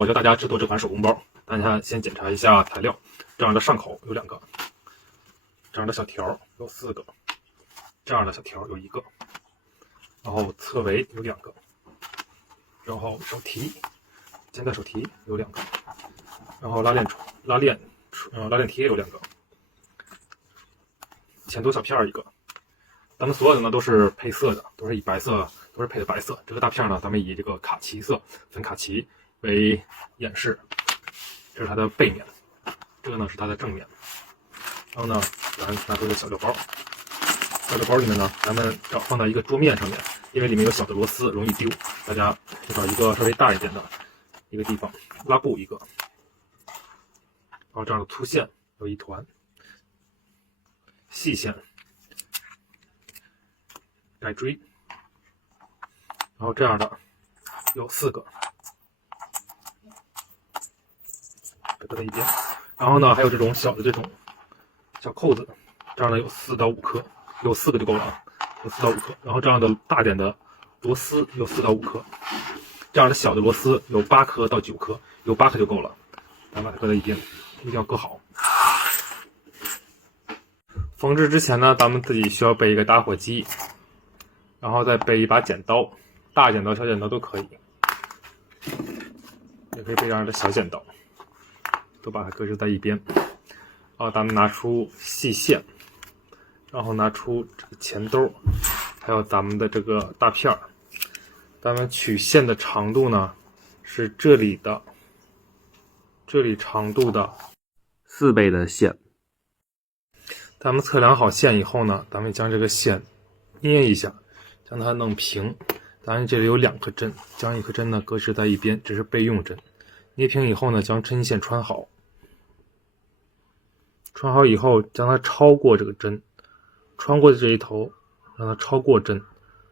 我教大家制作这款手工包，大家先检查一下材料。这样的上口有2个，这样的小条有4个，这样的小条有1个，然后侧围有2个，然后手提肩带手提有2个，然后拉链贴有2个，前凸小片1个。咱们所有的呢都是配色的，都是以白色，都是配的白色。这个大片呢，咱们以这个卡其色粉卡其为演示。这是它的背面，这个呢是它的正面。然后呢，咱拿出一个小料包，小料包里面呢，咱们放到一个桌面上面，因为里面有小的螺丝，容易丢。大家就找一个稍微大一点的一个地方，拉布1个，然后这样的粗线有1团，细线改锥，然后这样的有4个，搁在一边。然后呢，还有这种小的这种小扣子，这样的有4到5颗，有4个就够了啊，有4到5颗。然后这样的大点的螺丝有4到5颗，这样的小的螺丝有8颗到9颗，有8颗就够了。咱把它搁在一边，一定要搁好。缝制之前呢，咱们自己需要备一个打火机，然后再备一把剪刀，大剪刀、小剪刀都可以，也可以备这样的小剪刀，都把它搁置在一边。然后咱们拿出细线，然后拿出这个前兜，还有咱们的这个大片儿。咱们取线的长度呢是这里长度的4倍的线。咱们测量好线以后呢，咱们将这个线捏一下，将它弄平。咱们这里有2颗针，将1颗针呢搁置在一边，这是备用针。捏平以后呢，将针线穿好。穿好以后，将它超过这个针，穿过这一头，让它超过针。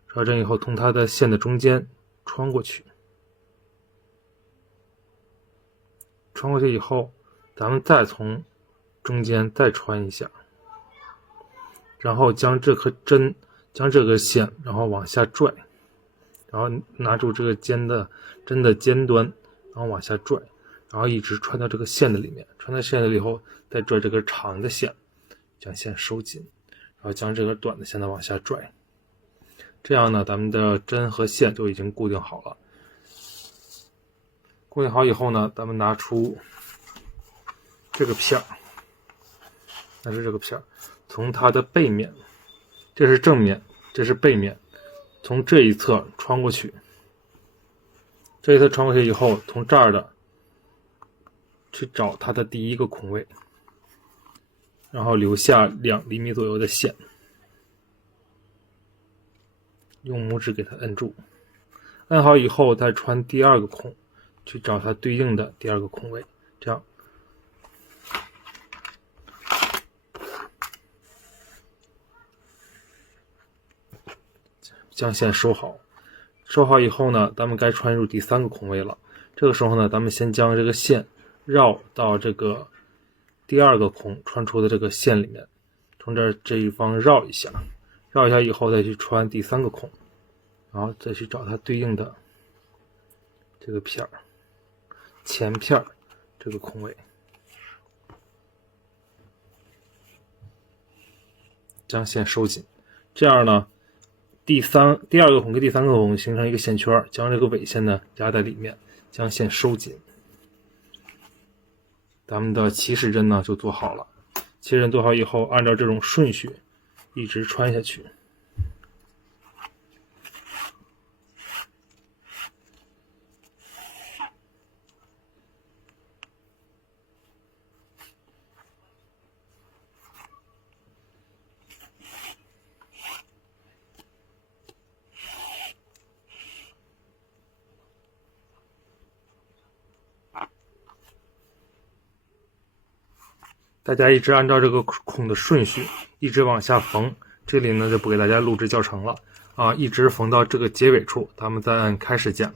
超过针以后，从它的线的中间穿过去。穿过去以后，咱们再从中间再穿一下。然后将这颗针，将这个线，然后往下拽，然后拿住这个针的尖端，然后往下拽，然后一直穿到这个线的里面。穿到线的里以后，再拽这根长的线，将线收紧，然后将这个短的线呢往下拽。这样呢，咱们的针和线就已经固定好了。固定好以后呢，咱们拿出这个片儿，从它的背面，这是正面，这是背面，从这一侧穿过去。这一侧穿过去以后，从这儿的去找它的第1个孔位，然后留下2厘米左右的线，用拇指给它摁住。摁好以后，再穿第2个孔，去找它对应的第2个孔位，这样。将线收好，收好以后呢，咱们该穿入第3个孔位了。这个时候呢，咱们先将这个线绕到这个第2个孔穿出的这个线里面，从这一方绕一下以后再去穿第3个孔，然后再去找它对应的这个片儿，前片这个孔位，将线收紧。这样呢，第2个孔跟第3个孔形成一个线圈，将这个尾线呢压在里面，将线收紧。咱们的起始针呢就做好了。起始针做好以后，按照这种顺序一直穿下去。大家一直按照这个孔的顺序一直往下缝，这里呢就不给大家录制教程了啊，一直缝到这个结尾处，咱们再按开始键。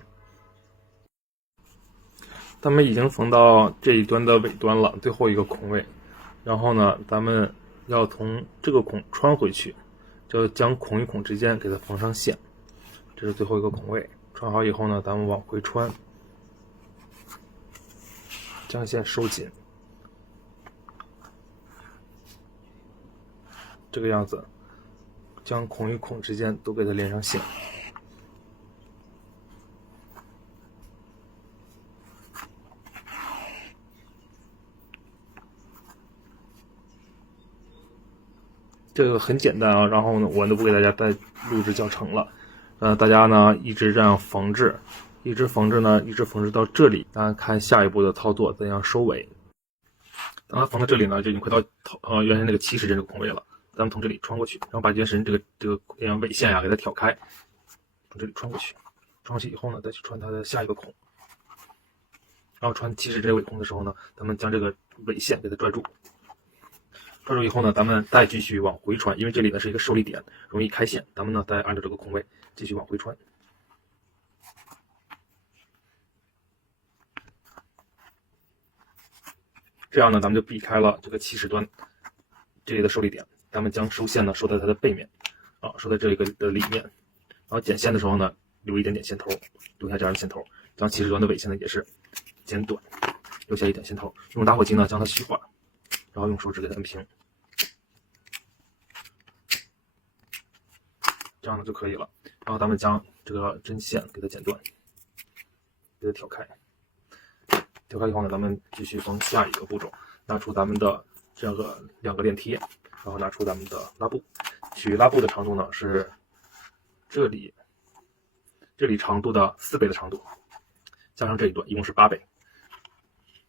咱们已经缝到这一端的尾端了，最后一个孔位。然后呢，咱们要从这个孔穿回去，就将孔与孔之间给它缝上线。这是最后一个孔位，穿好以后呢，咱们往回穿，将线收紧，这个样子，将孔与孔之间都给它连上线。这个很简单啊，然后呢，我都不给大家再录制教程了。大家呢一直这样缝制，一直缝制到这里，大家看下一步的操作怎样收尾。当它缝到这里呢，就已经快到原先那个70针这个孔位了。咱们从这里穿过去，然后把原神这个尾线呀给它挑开，从这里穿过去，穿过去以后呢，再去穿它的下一个孔。然后穿70针这个尾孔的时候呢，咱们将这个尾线给它拽住。抓住以后呢，咱们再继续往回穿，因为这里呢是一个受力点，容易开线。咱们呢再按照这个孔位继续往回穿。这样呢，咱们就避开了这个起始端这里的受力点。咱们将收线呢收在它的背面，收在这个的里面。然后剪线的时候呢，留一点点线头，留下这样的线头。将起始端的尾线呢也是剪短，留下一点线头。用打火机呢将它虚化。然后用手指给它摁平，这样呢就可以了。然后咱们将这个针线给它剪断，给它挑开。挑开以后呢，咱们继续缝下一个步骤，拿出咱们的这个2个链贴，然后拿出咱们的拉布。取拉布的长度呢是这里长度的4倍的长度，加上这一段一共是8倍，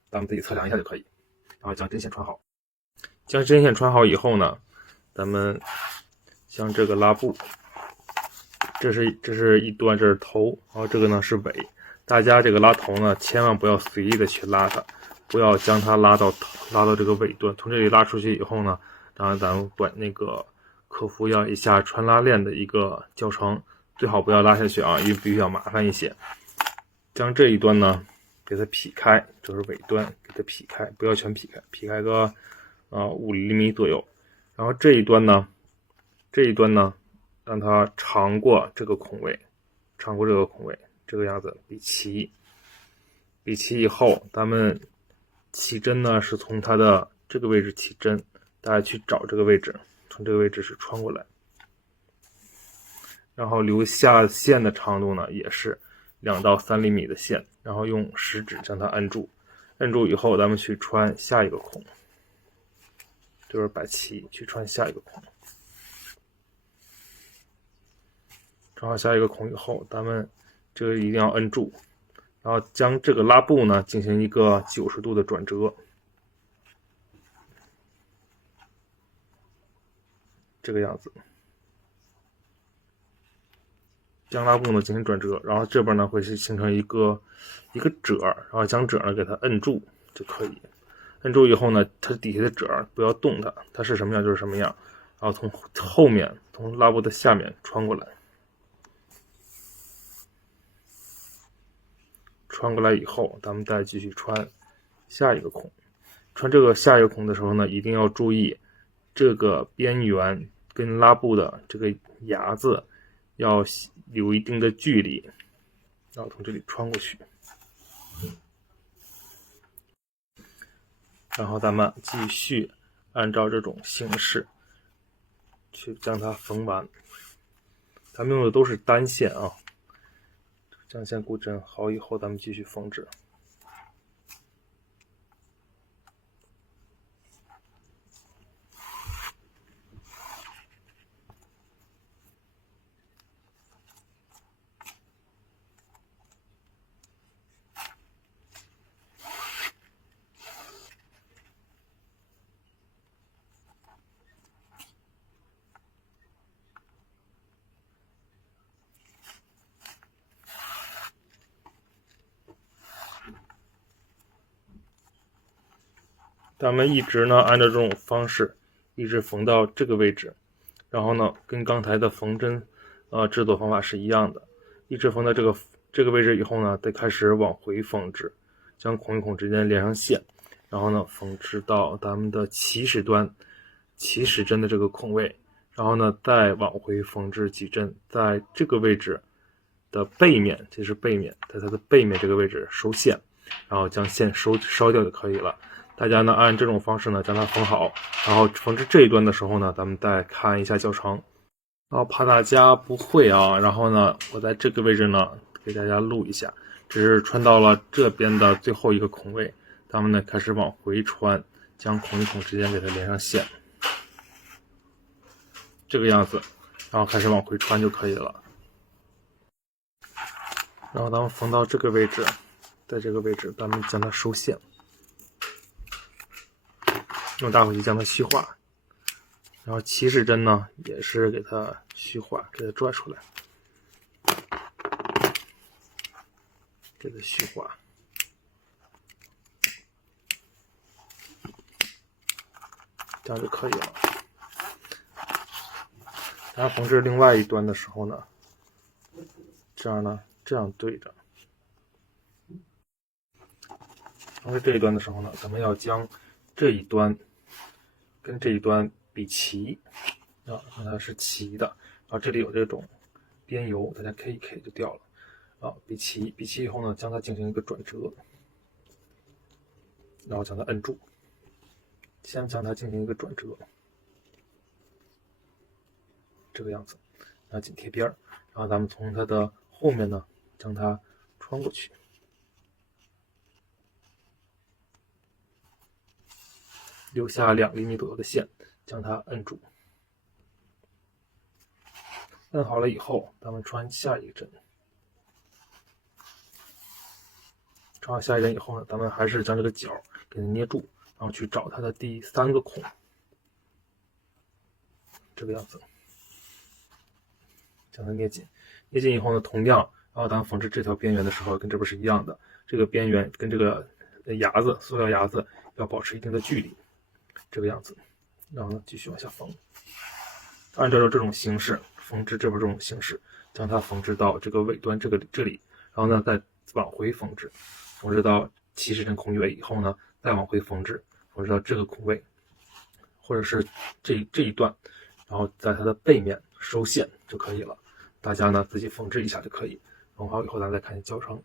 咱们自己测量一下就可以。然后将针线穿好。将针线穿好以后呢，咱们将这个拉布，这是一端，这是头，然后这个呢是尾。大家这个拉头呢，千万不要随意的去拉它，不要将它拉到这个尾端。从这里拉出去以后呢，当然咱们管那个客服要一下穿拉链的一个教程，最好不要拉下去啊，因为比较麻烦一些。将这一端呢给它劈开，就是尾端给它劈开，不要全劈开，劈开个5厘米左右。然后这一端呢让它长过这个孔位，这个样子比齐以后，咱们起针呢是从它的这个位置起针，大家去找这个位置，从这个位置是穿过来，然后留下线的长度呢也是2到3厘米的线，然后用食指将它按住，按住以后咱们去穿下一个孔，就是摆齐去穿下一个孔。穿好下一个孔以后，咱们这个一定要摁住，然后将这个拉布呢进行一个90度的转折，这个样子。将拉布呢进行转折，然后这边呢会是形成一个褶，然后将褶呢给它摁住就可以。摁住以后呢，它底下的褶不要动它，它是什么样就是什么样。然后从后面，从拉布的下面穿过来，穿过来以后，咱们再继续穿下一个孔。穿这个下一个孔的时候呢，一定要注意这个边缘跟拉布的这个牙子要留一定的距离，然后从这里穿过去。然后咱们继续按照这种形式去将它缝完。咱们用的都是单线啊。将线固针好以后，咱们继续缝制。咱们一直呢按照这种方式一直缝到这个位置，然后呢跟刚才的缝针制作方法是一样的，一直缝到这个位置以后呢，再开始往回缝制，将孔与孔之间连上线，然后呢缝制到咱们的起始针的这个孔位，然后呢再往回缝制几针，在这个位置的背面，这是背面，在它的背面这个位置收线。然后将线烧掉就可以了。大家呢按这种方式呢将它缝好，然后缝制这一端的时候呢，咱们再看一下教程。然后怕大家不会啊，然后呢我在这个位置呢给大家录一下，只是穿到了这边的最后一个孔位，咱们呢开始往回穿，将孔与孔之间给它连上线，这个样子，然后开始往回穿就可以了。然后咱们缝到这个位置，在这个位置咱们将它收线，用打火机将它虚化，然后起始针呢也是给它虚化，给它拽出来，给它虚化，这样就可以了。咱缝制另外一端的时候呢，这样对着。缝制这一端的时候呢，咱们要将这一端跟这一端比齐啊，让它是齐的。然后这里有这种边油，大家 K 一 K 就掉了啊。比齐以后呢，将它进行一个转折，然后将它摁住，先将它进行一个转折，这个样子，然后紧贴边儿，然后咱们从它的后面呢将它穿过去。留下2厘米左右的线，将它摁住。摁好了以后，咱们穿下一个针。穿好下一针以后呢，咱们还是将这个角给它捏住，然后去找它的第3个孔，这个样子，将它捏紧。捏紧以后呢，同样，然后咱们缝制这条边缘的时候，跟这边是一样的。这个边缘跟这个牙子，塑料牙子要保持一定的距离。这个样子，然后呢继续往下缝，按照这种形式缝制这边这种形式，将它缝制到这个尾端这里，然后呢再往回缝制，缝制到起始针孔位以后呢，再往回缝制，缝制到这个孔位，或者是这一段，然后在它的背面收线就可以了。大家呢自己缝制一下就可以。缝好以后，咱再看一下教程。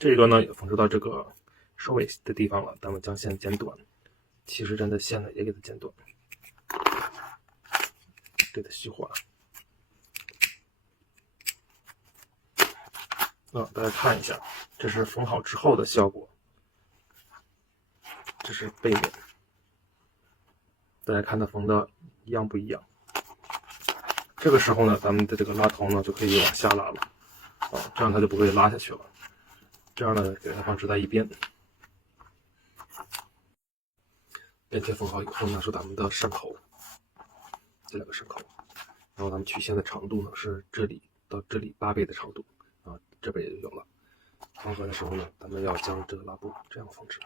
这一段呢也缝制到这个收尾的地方了，咱们将线剪短。起始针的线呢也给它剪短，给它虚化。大家看一下，这是缝好之后的效果，这是背面，大家看它缝的一样不一样？这个时候呢，咱们的这个拉头呢就可以往下拉了，这样它就不会拉下去了。这样呢，给它放置在一边。边贴缝好以后，拿出咱们的扇口，这2个扇口，然后咱们曲线的长度呢是这里到这里8倍的长度啊，这边也就有了。缝合的时候呢，咱们要将这个拉布这样缝制，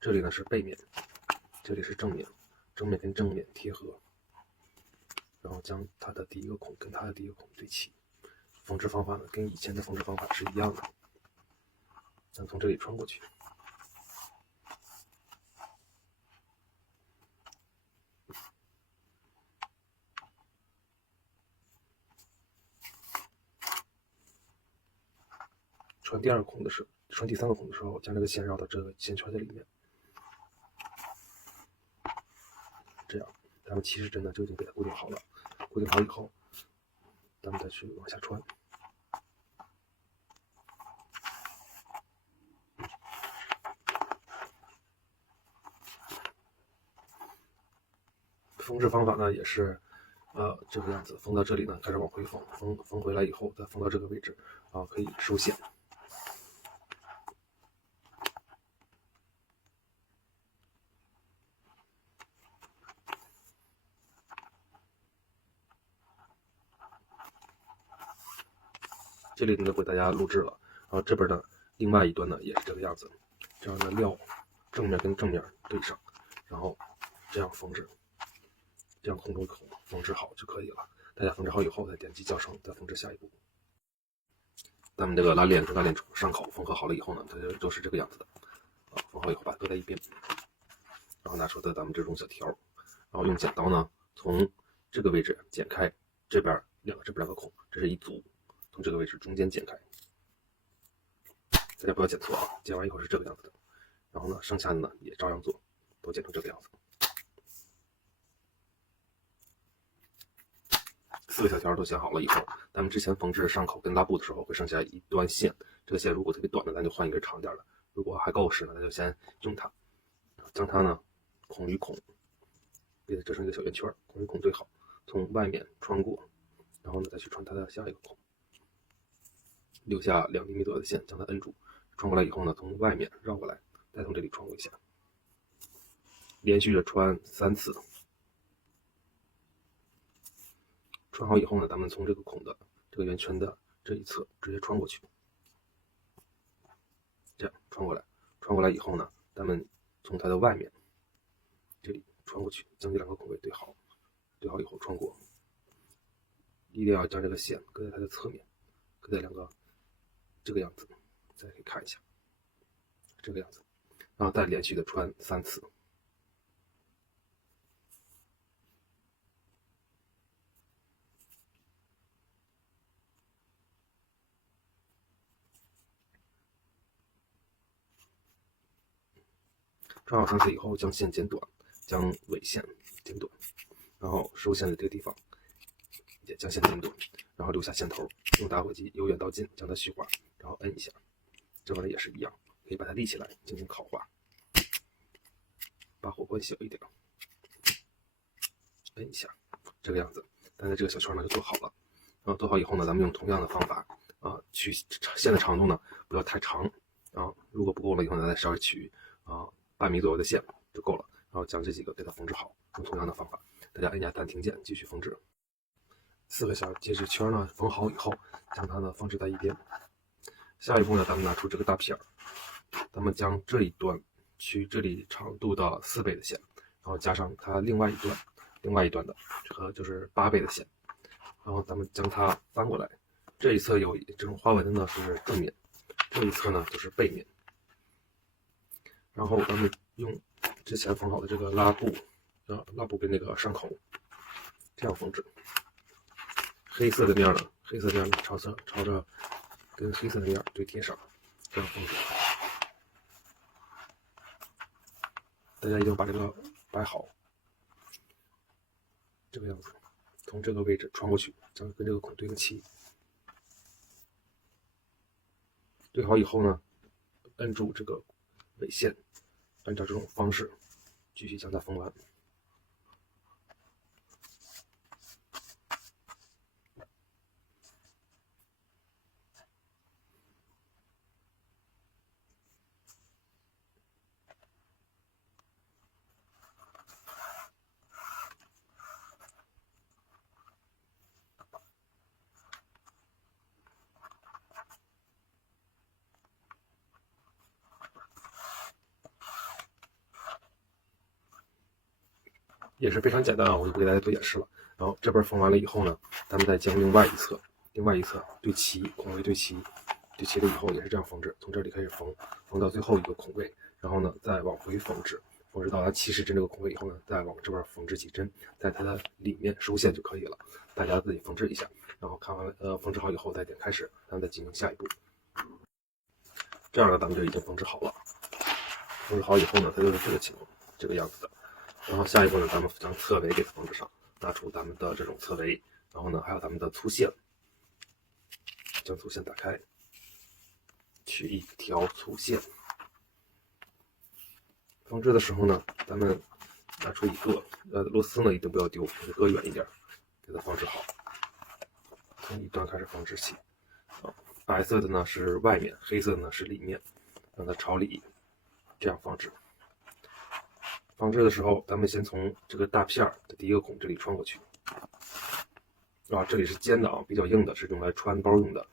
这里呢是背面，这里是正面，正面跟正面贴合，然后将它的第1个孔跟它的第1个孔对齐。缝制方法呢跟以前的缝制方法是一样的，咱从这里穿过去。穿第2个孔的时候，穿第3个孔的时候，将这个线绕到这个线圈的里面，这样，咱们起始针呢就已经给它固定好了。固定好以后，咱们再去往下穿。缝制方法呢也是，这个样子。缝到这里呢，开始往回缝，缝回来以后，再缝到这个位置，可以收线。这里呢就给大家录制了，然后这边的另外一端呢也是这个样子，这样的料正面跟正面对上，然后这样缝制，这样空中口缝制好就可以了。大家缝制好以后，再点击教程，再缝制下一步。咱们这个拉链跟拉链上口缝合好了以后呢，它就是这个样子的。缝好以后把它搁在一边，然后拿出咱们这种小条，然后用剪刀呢从这个位置剪开这边两个孔，这是一组。从这个位置中间剪开，大家不要剪错啊，剪完以后是这个样子的。然后呢，剩下的呢也照样做，都剪成这个样子。4个小条都剪好了以后，咱们之前缝制上口跟拉布的时候会剩下一段线，这个线如果特别短的，咱就换一根长点的；如果还够使呢，咱就先用它，将它呢孔与孔给它折成一个小圆圈，孔与孔对好，从外面穿过，然后呢再去穿它的下一个孔，留下2厘米左右的线，将它摁住。穿过来以后呢，从外面绕过来，再从这里穿过一下，连续的穿3次。穿好以后呢，咱们从这个孔的这个圆圈的这一侧直接穿过去，这样穿过来。穿过来以后呢，咱们从它的外面这里穿过去，将这2个孔位对好。对好以后穿过，一定要将这个线搁在它的侧面，搁在2个这个样子，大家可以看一下，这个样子，然后再连续的穿3次。穿好3次以后，将线剪短，将尾线剪短，然后收线的这个地方也将线剪短，然后留下线头，用打火机由远到近将它虚化，然后摁一下。这完了也是一样，可以把它立起来进行烤化，把火关小一点，摁一下，这个样子。但是这个小圈呢就做好了。然后做好以后呢，咱们用同样的方法取线的长度呢不要太长如果不够了以后呢，再稍微取半米左右的线就够了。然后将这几个给它缝制好，用同样的方法，大家按下暂停键继续缝制。4个小接纸圈呢缝好以后，将它呢放置在一边。下一步呢，咱们拿出这个大片儿，咱们将这一端取这里长度的4倍的线，然后加上它另外一端的这个就是8倍的线，然后咱们将它翻过来。这一侧有这种花纹的呢是正面，这一侧呢就是背面。然后咱们用之前缝好的这个拉布跟那个上口这样缝制。黑色的面呢，朝着跟黑色的面对贴上，这样缝制。大家一定把这个摆好，这个样子，从这个位置穿过去，将跟这个孔对个齐。对好以后呢，摁住这个尾线，按照这种方式继续将它缝完。也是非常简单我就不给大家做演示了。然后这边缝完了以后呢，咱们再将另外一侧对齐，孔位对齐了以后也是这样缝制，从这里开始缝到最后一个孔位，然后呢再往回缝制到它70针这个孔位以后呢，再往这边缝制几针，在它的里面收线就可以了。大家自己缝制一下，然后看完缝制好以后再点开始，咱们再进行下一步。这样呢，咱们就已经缝制好了。缝制好以后呢，它就是这个情况，这个样子的。然后下一步呢，咱们将侧围给它缝制上，拿出咱们的这种侧围，然后呢还有咱们的粗线，将粗线打开，取一条粗线。缝制的时候呢，咱们拿出一个螺丝呢一定不要丢，搁远一点，给它缝制好。从一端开始缝制起，白色的呢是外面，黑色的呢是里面，让它朝里，这样放置。缝制的时候，咱们先从这个大片的第一个孔这里穿过去。这里是尖的比较硬的，是用来穿包用的。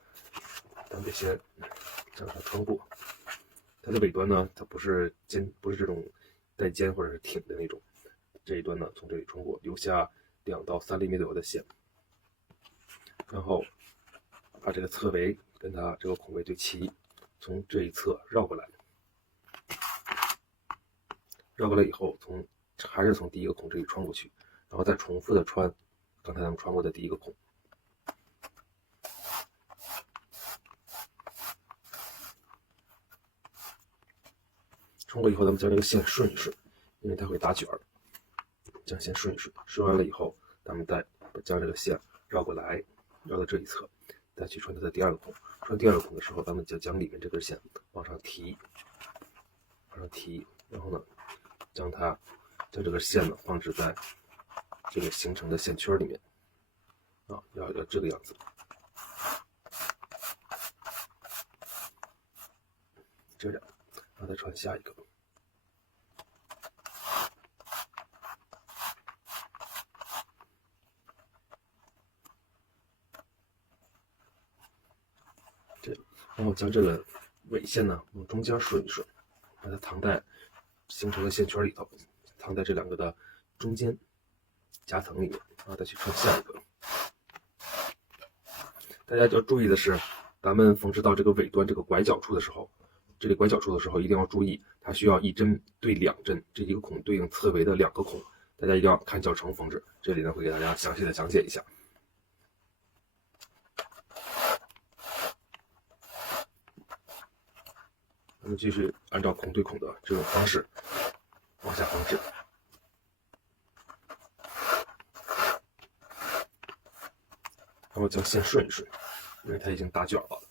咱们得先将它穿过。它的尾端呢，它不是这种带尖或者是挺的那种。这一端呢，从这里穿过，留下2到3厘米左右的线，然后把这个侧围跟它这个孔位对齐，从这一侧绕过来。绕过来以后，还是从第一个孔这里穿过去，然后再重复的穿刚才咱们穿过的第一个孔。穿过以后，咱们将这个线顺一顺，因为它会打卷儿，将线顺一顺，顺完了以后，咱们再将这个线绕过来，绕到这一侧，再去穿它的第二个孔。穿第二个孔的时候，咱们就将里面这根线往上提，然后呢，将这根线呢放置在这个形成的线圈里面啊，要这个样子。这样，然后再穿下一个。这样，然后将这个尾线呢往中间顺一顺，把它藏在形成的线圈里头，藏在这两个的中间夹层里面，然后再去穿下一个。大家要注意的是，咱们缝制到这个尾端这个拐角处的时候，这里拐角处的时候一定要注意，它需要一针对两针，这一个孔对应侧围的2个孔，大家一定要看教程缝制。这里呢会给大家详细的讲解一下。咱们继续按照孔对孔的这种方式往下缝制，然后将线顺一顺，因为它已经打卷了。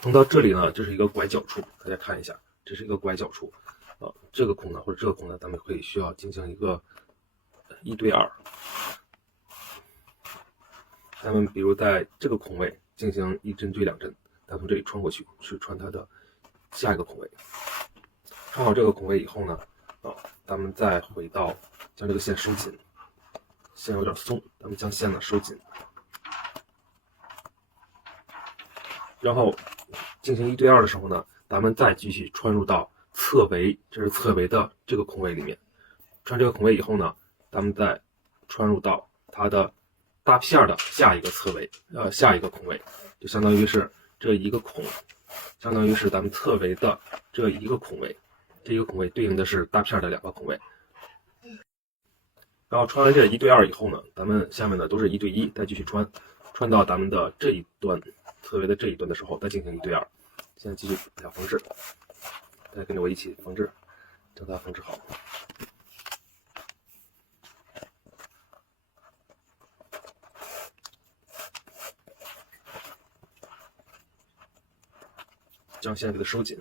缝到这里呢，这是一个拐角处，大家看一下，这是一个拐角处啊。这个孔呢，或者这个孔呢，咱们会需要进行一个1对2。咱们比如在这个孔位进行1针对2针，再从这里穿过去，去穿它的下一个孔位。穿好这个孔位以后呢，咱们再回到将这个线收紧，线有点松，咱们将线呢收紧，然后进行1对2的时候呢，咱们再继续穿入到侧围，这是侧围的这个孔位里面。穿这个孔位以后呢，咱们再穿入到它的大片的下一个侧围，下一个孔位，就相当于是这一个孔，相当于是咱们侧围的这一个孔位，这一个孔位对应的是大片的2个孔位。然后穿完这1对2以后呢，咱们下面呢都是1对1，再继续穿到咱们的这一端侧围的这一端的时候，再进行1对2。现在继续往下缝制，大家跟着我一起缝制，将它缝制好。将线给它收紧。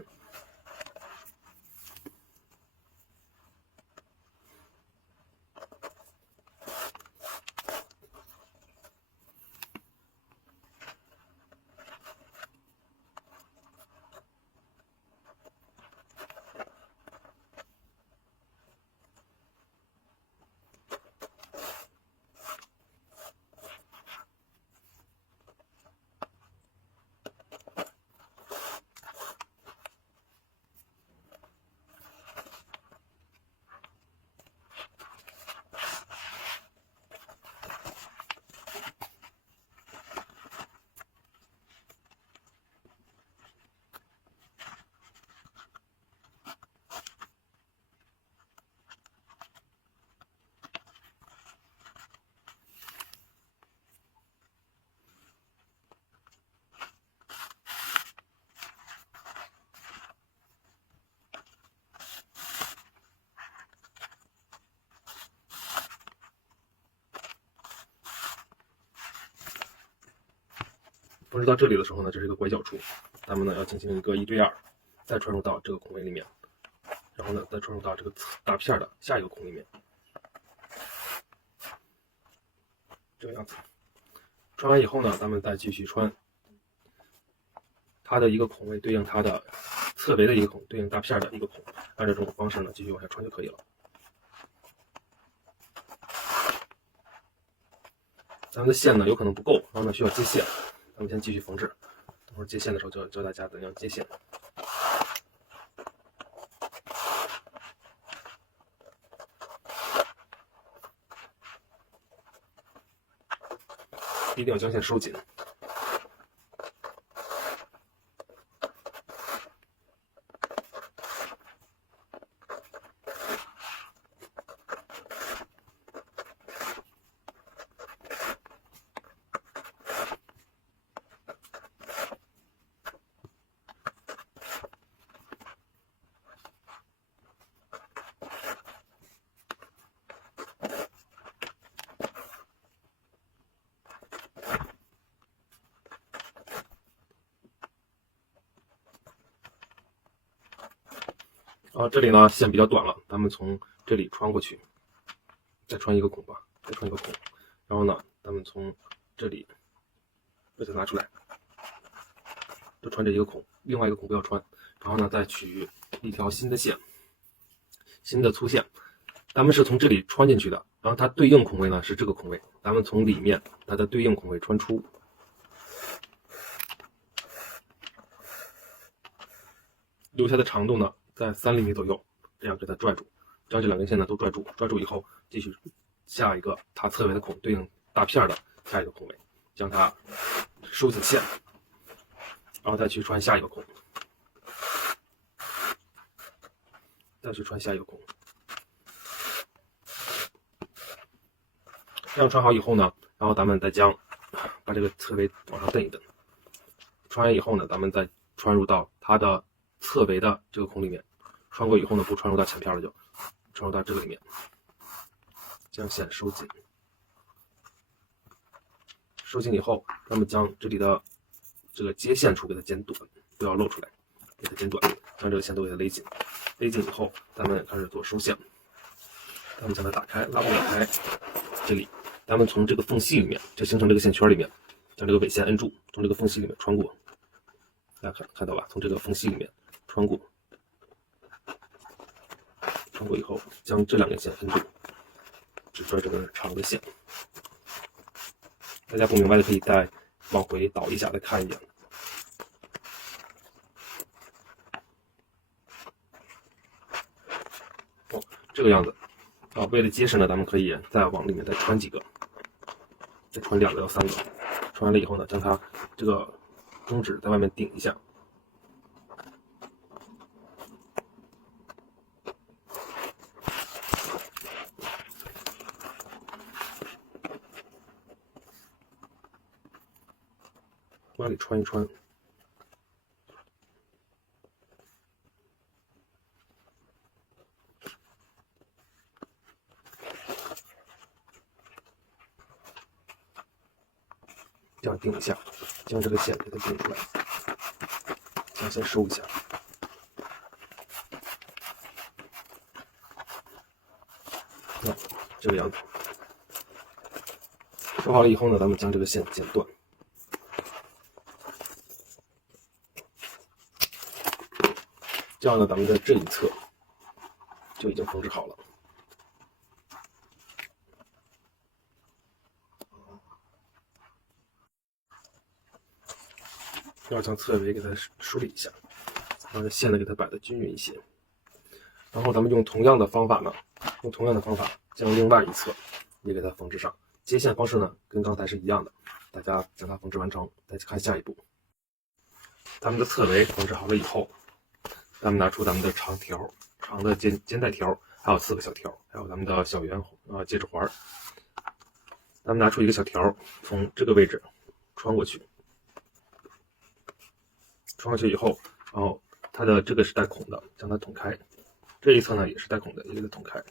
缝制到这里的时候呢，这是一个拐角处，咱们呢要进行一个1对2，再穿入到这个孔位里面，然后呢再穿入到这个大片的下一个孔里面，这个样子。穿完以后呢，咱们再继续穿，它的一个孔位对应它的侧围的一个孔，对应大片的一个孔，按照这种方式呢继续往下穿就可以了。咱们的线呢有可能不够，然后呢需要接线，咱们先继续缝制。等会儿接线的时候教大家怎样接线。一定要将线收紧。这里呢线比较短了，咱们从这里穿过去，再穿一个孔吧，再穿一个孔，然后呢，咱们从这里把它拿出来，就穿这一个孔，另外一个孔不要穿，然后呢，再取一条新的线，新的粗线，咱们是从这里穿进去的，然后它对应孔位呢是这个孔位，咱们从里面它的对应孔位穿出。留下的长度呢在3厘米左右，这样给它拽住，将这2根线呢都拽住，拽住以后继续下一个它侧围的孔对应大片的下一个孔位，将它收紧线，然后再去穿下一个孔，再去穿下一个孔。这样穿好以后呢，然后咱们再将把这个侧围往上蹬一蹬，穿完以后呢，咱们再穿入到它的侧围的这个孔里面，穿过以后呢，不穿入到前片了，就穿入到这个里面，将线收紧。收紧以后，咱们将这里的这个接线处给它剪短，不要露出来，给它剪短，将这个线都给它勒紧。勒紧以后，咱们开始做收线。咱们将它打开，拉不打开，这里，咱们从这个缝隙里面，就形成这个线圈里面，将这个尾线摁住，从这个缝隙里面穿过。大家看到吧？从这个缝隙里面穿过，穿过以后，将这2根线摁住，只拽这根长的线。大家不明白的可以再往回倒一下，再看一眼。这个样子。为了结实呢，咱们可以再往里面再穿几个，再穿2个到3个。穿完了以后呢，将它这个中指在外面顶一下。往里穿一穿，这样顶一下，将这个线给它顶出来，将线收一下。这个样子。收好了以后呢，咱们将这个线剪断。这样呢，咱们的这一侧就已经缝制好了。要将侧围给它梳理一下，让这线呢给它摆的均匀一些。然后咱们用同样的方法呢，将另外一侧也给它缝制上。接线方式呢跟刚才是一样的，大家将它缝制完成，再看下一步。咱们的侧围缝制好了以后，咱们拿出咱们的长条，长的肩带条，还有4个小条，还有咱们的小圆戒指环。咱们拿出一个小条，从这个位置穿过去，穿过去以后，然后它的这个是带孔的，将它捅开。这一侧呢也是带孔的，也给它捅开。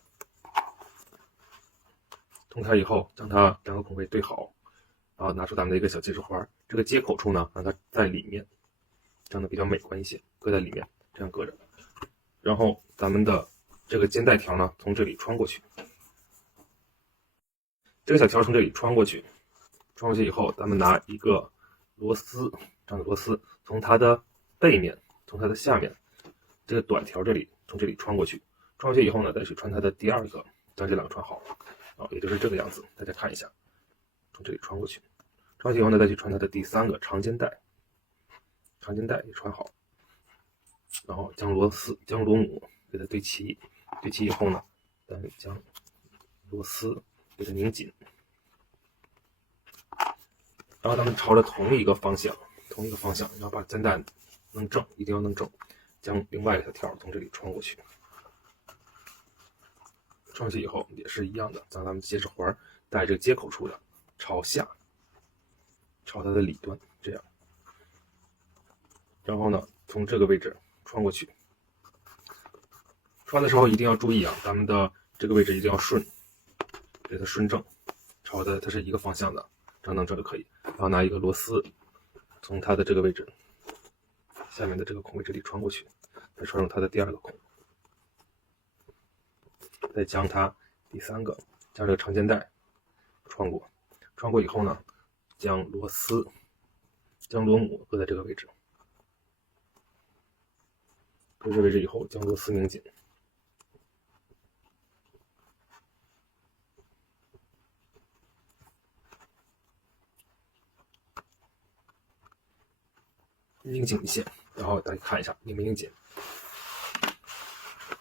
捅开以后，将它2个孔位对好，然后拿出咱们的一个小戒指环，这个接口处呢，让它在里面，这样的比较美观一些，搁在里面，这样搁着。然后咱们的这个肩带条呢，从这里穿过去。这个小条从这里穿过去，穿过去以后，咱们拿一个螺丝，这样的螺丝从它的背面，从它的下面这个短条这里，从这里穿过去。穿过去以后呢，再去穿它的第二个，将这两个穿好，也就是这个样子。大家看一下，从这里穿过去，穿过去以后呢，再去穿它的第三个长肩带，长肩带也穿好，然后将螺母给它对齐，对齐以后呢，咱们将螺丝给它拧紧，然后咱们朝着同一个方向，然后把肩带弄正，一定要弄正，将另外一条条从这里穿过去。穿过去以后也是一样的，咱们接着环带这个接口处的朝下，朝它的里端这样，然后呢，从这个位置穿过去。穿的时候一定要注意啊，咱们的这个位置一定要顺，给它顺正，朝的它是一个方向的，这样弄正就可以。然后拿一个螺丝，从它的这个位置下面的这个孔位这里穿过去，再穿入它的第二个孔，再将它第三个将这个长肩带穿过，穿过以后呢，将螺母搁在这个位置，搁这个位置以后将螺丝拧紧。拧紧一些，然后大家看一下拧没拧紧，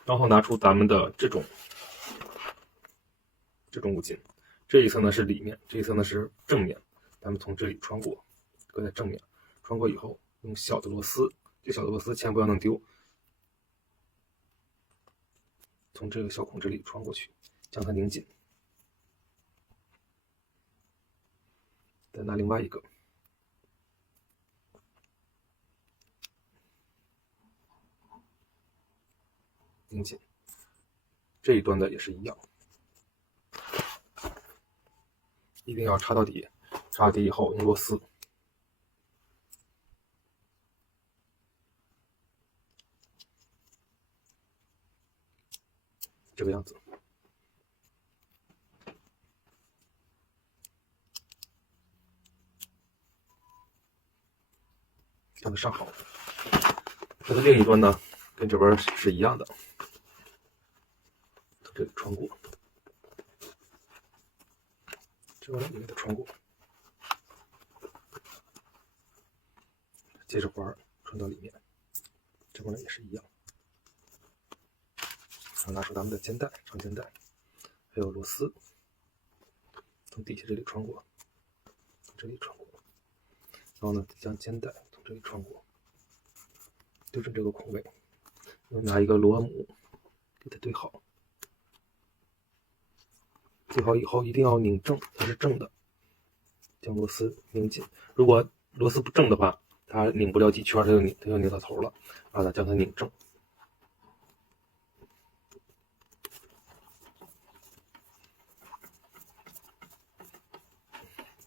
然后拿出咱们的这种五金，这一侧呢是里面，这一侧呢是正面，咱们从这里穿过，搁在正面，穿过以后用小的螺丝，这小的螺丝千万不要弄丢，从这个小孔这里穿过去，将它拧紧，再拿另外一个。拧紧，这一端的也是一样，一定要插到底，插到底以后用螺丝，这个样子，让它上好。它的另一端呢，跟这边是一样的，从这里穿过，这边也给它穿过，接着环穿到里面，这边也是一样。然后拿出咱们的肩带，长肩带，还有螺丝，从底下这里穿过，从这里穿过，然后呢，将肩带从这里穿过，对准这个孔位，又拿一个螺母给它对好。对好以后一定要拧正，它是正的，将螺丝拧紧。如果螺丝不正的话，它拧不了几圈，它就拧到头了。然后呢，将它拧正。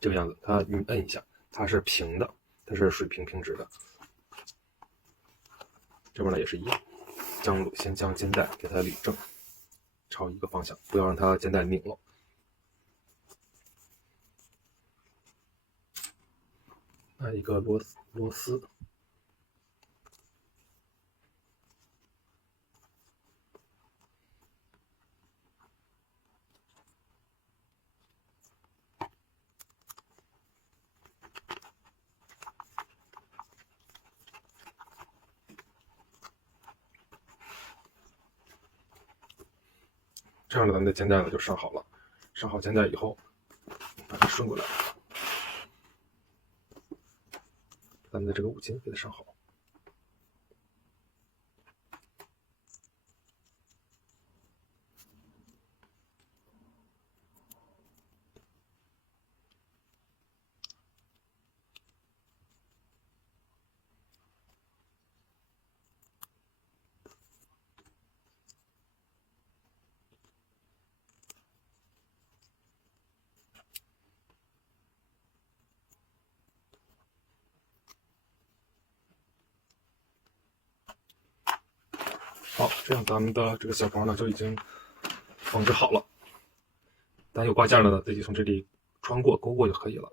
这个样子，你摁一下，它是平的，它是水平平直的。这边呢也是一样，先将肩带给它捋正，朝一个方向，不要让它肩带拧了。拿一个螺丝，这样咱们的肩带呢就上好了。上好肩带以后，把它顺过来，咱们的这个五金给它上好。好，这样咱们的这个小包呢就已经缝制好了。咱有挂件的呢，自己从这里穿过勾过就可以了。